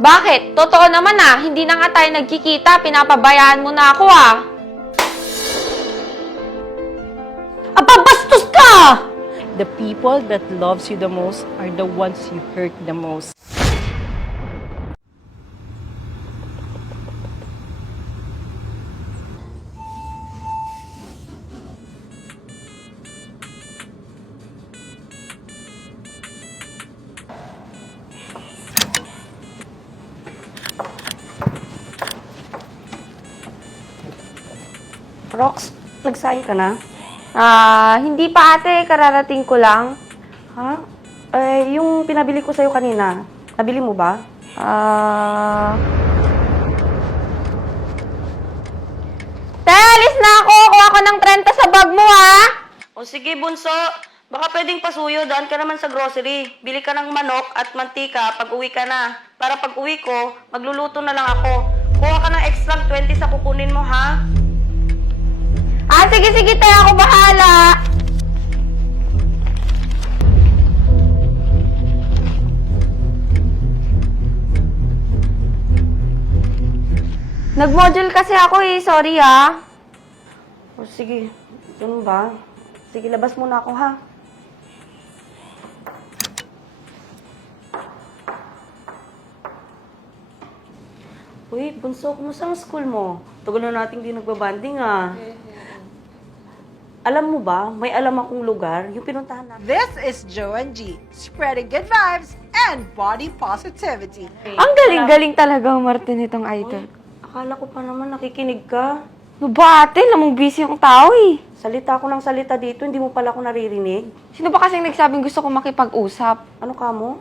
Bakit? Totoo naman hindi na nga tayo nagkikita, pinapabayaan mo na ako Bastos ka! The people that loves you the most are the ones you hurt the most. Rox, nagsaing ka na? Hindi pa ate, kararating ko lang. Ha? Yung pinabili ko sa'yo kanina, nabili mo ba? Te, alis na ako! Kuha ko ng 30 sa bag mo O sige, bunso. Baka pwedeng pasuyo, daan ka naman sa grocery. Bili ka ng manok at mantika pag uwi ka na. Para pag uwi ko, magluluto na lang ako. Kuha ka ng extra 20 sa kukunin mo, ha? Sige, te, ako bahala! Nag-module kasi ako sorry O sige, yun ba? Sige, labas muna ako, ha? Uy, bunso, kumusta ang school mo? Tagal na natin di nagbabanding, Alam mo ba, may alam akong lugar, yung pinuntahan natin. This is Joe and G, spreading good vibes and body positivity. Ang galing-galing talaga, Martin, itong idol. Akala ko pa naman nakikinig ka. No ba ate, lamang busy yung tao Salita ko ng salita dito, hindi mo pala ako naririnig. Sino ba kasing nagsabing gusto ko makipag-usap? Ano ka mo?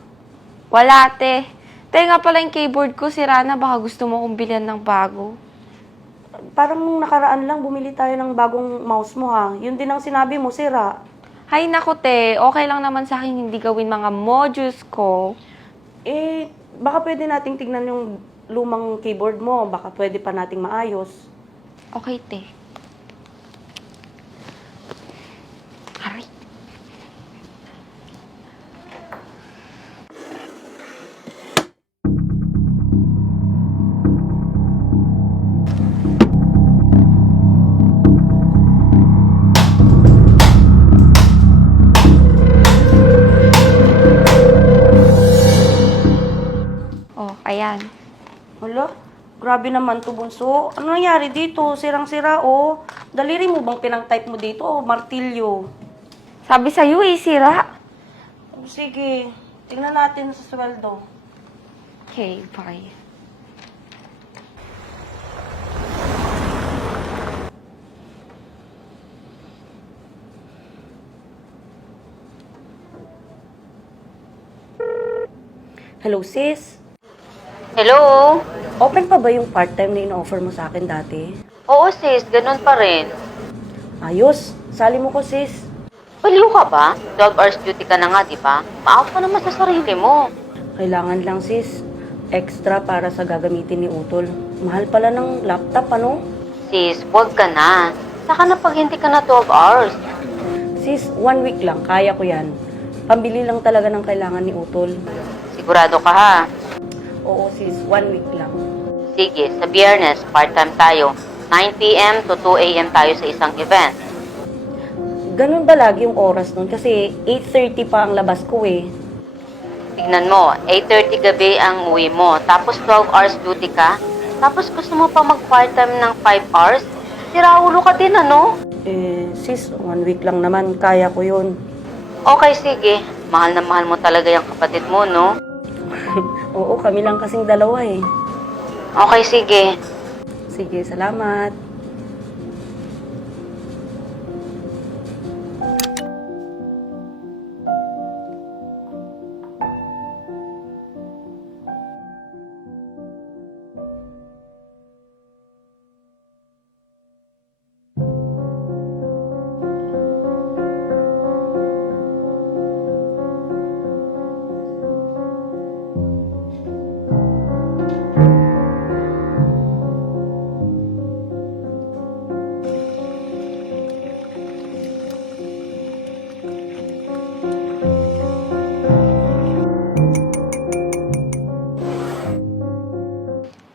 Wala ate. Te nga pala yung keyboard ko, sira na, baka gusto mo kong bilhan ng bago. Parang nung nakaraan lang, bumili tayo ng bagong mouse mo, ha? Yun din ang sinabi mo, sira. Hay nako te, okay lang naman sa akin hindi gawin mga modules ko. Baka pwede nating tignan yung lumang keyboard mo. Baka pwede pa nating maayos. Okay te. Aray. Oh, ayan. Hala, grabe naman to, bunso. Ano nangyari dito? Sirang-sira, oh. Daliri mo bang pinang-type mo dito, o martilyo? Sabi sa'yo sira. Sige, tingnan natin sa sweldo. Okay, bye. Hello, sis. Hello? Open pa ba yung part-time na in-offer mo sa akin dati? Oo sis, ganun pa rin. Ayos, sali mo ko, sis. Baliw ka ba? 12 hours duty ka na nga, di ba? Maawa ka naman sa sarili mo. Kailangan lang, sis. Extra para sa gagamitin ni Utol. Mahal pala ng laptop, ano? Sis, huwag ka na. Saka na pag hindi ka na 12 hours. Sis, 1 week lang. Kaya ko yan. Pambili lang talaga ng kailangan ni Utol. Sigurado ka ha? Oo, sis. 1 week lang. Sige, sa Biyernes, part-time tayo. 9 p.m. to 2 a.m. tayo sa isang event. Ganun ba lagi yung oras nun? Kasi 8:30 pa ang labas ko eh. Tignan mo, 8:30 gabi ang uwi mo. Tapos 12 hours duty ka. Tapos gusto mo pa mag-part-time ng 5 hours? Siraulo ka din, ano? Sis, 1 week lang naman. Kaya ko yun. Okay, sige. Mahal na mahal mo talaga yung kapatid mo, no? Oo, kami lang kasing dalawa eh. Okay, sige. Sige, salamat.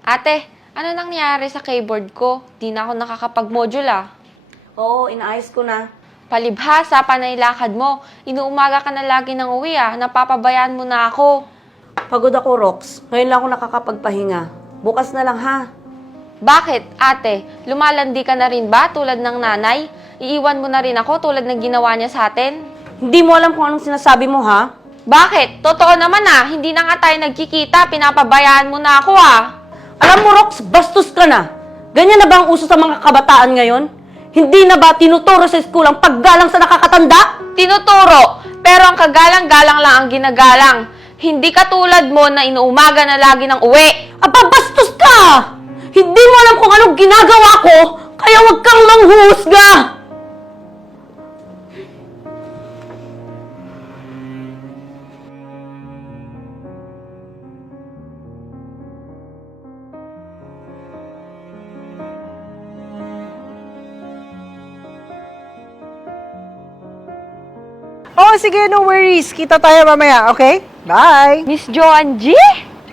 Ate, ano nangyari sa keyboard ko? Di na ako nakakapag-module ah. Oo, inaayos ko na. Palibhasa, panay lakad mo. Inuumaga ka na lagi ng uwi ah. Napapabayaan mo na ako. Pagod ako, Rox. Ngayon lang ako nakakapagpahinga. Bukas na lang, ha? Bakit, ate? Lumalandi ka na rin ba tulad ng nanay? Iiwan mo na rin ako tulad ng ginawa niya sa atin? Hindi mo alam kung anong sinasabi mo, ha? Bakit? Totoo naman ah. Hindi na nga tayo nagkikita. Pinapabayaan mo na ako ah. Alam mo, Rox, bastos ka na. Ganyan na ba ang uso sa mga kabataan ngayon? Hindi na ba tinuturo sa school ang paggalang sa nakakatanda? Tinuturo. Pero ang kagalang-galang lang ang ginagalang. Hindi katulad mo na inuumaga na lagi ng uwi. Aba, bastos ka! Hindi mo alam kung anong ginagawa ko, kaya huwag kang manghuhusga! Oh, sige, no worries. Kita tayo mamaya, okay? Bye! Miss Joanne G?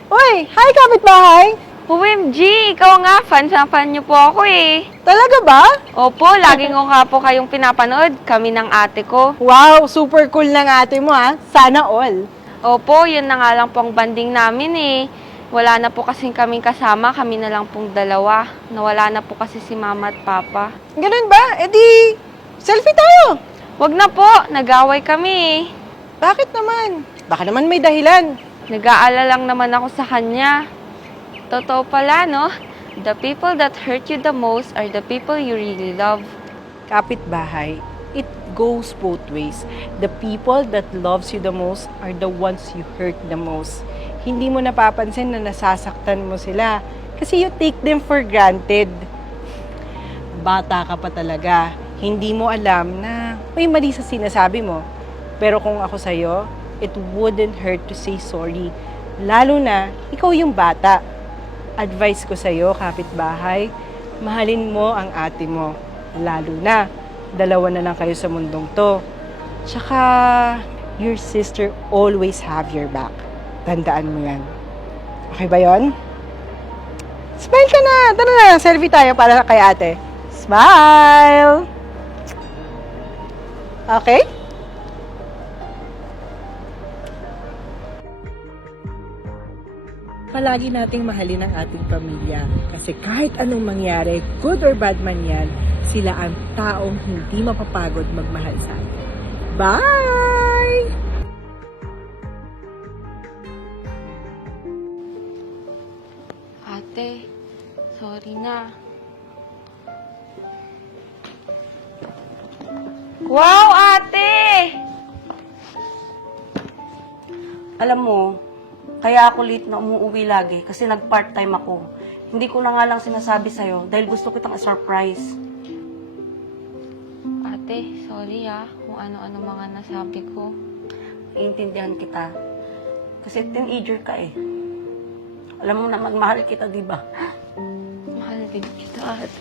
Uy, hi kapitbahay! OMG, ikaw nga, fan na fan niyo po ako eh. Talaga ba? Opo, lagi ko nga po kayong pinapanood, kami ng ate ko. Wow, super cool ng ate mo ha. Sana all. Opo, yun na nga lang po ang banding namin eh. Wala na po kasing kaming kasama, kami na lang pong dalawa. Nawala na po kasi si mama at papa. Ganun ba? E di, selfie tayo. Wag na po, nag-away kami eh. Bakit naman? Baka naman may dahilan. Nag-aalala lang naman ako sa kanya. Totoo pala, no? The people that hurt you the most are the people you really love. Kapitbahay, it goes both ways. The people that loves you the most are the ones you hurt the most. Hindi mo napapansin na nasasaktan mo sila kasi you take them for granted. Bata ka pa talaga. Hindi mo alam na may mali sa sinasabi mo. Pero kung ako sa'yo, it wouldn't hurt to say sorry. Lalo na, ikaw yung bata. Advice ko sa'yo, kapitbahay, mahalin mo ang ate mo. Lalo na, dalawa na lang kayo sa mundong to. Tsaka, your sister always have your back. Tandaan mo yan. Okay ba yon? Smile ka na! Tara na, selfie tayo para kay ate. Smile! Okay? Palagi nating mahalin ang ating pamilya. Kasi kahit anong mangyari, good or bad man yan, sila ang taong hindi mapapagod magmahal sa atin. Bye! Ate, sorry na. Wow, ate! Alam mo, kaya ako late na umuwi lagi kasi nag-part-time ako. Hindi ko na nga lang sinasabi sa'yo dahil gusto kitang surprise. Ate, sorry kung ano-ano mga nasabi ko. Iintindihan kita. Kasi teenager ka eh. Alam mo naman, mahal kita, di ba? Mahal din kita, ate.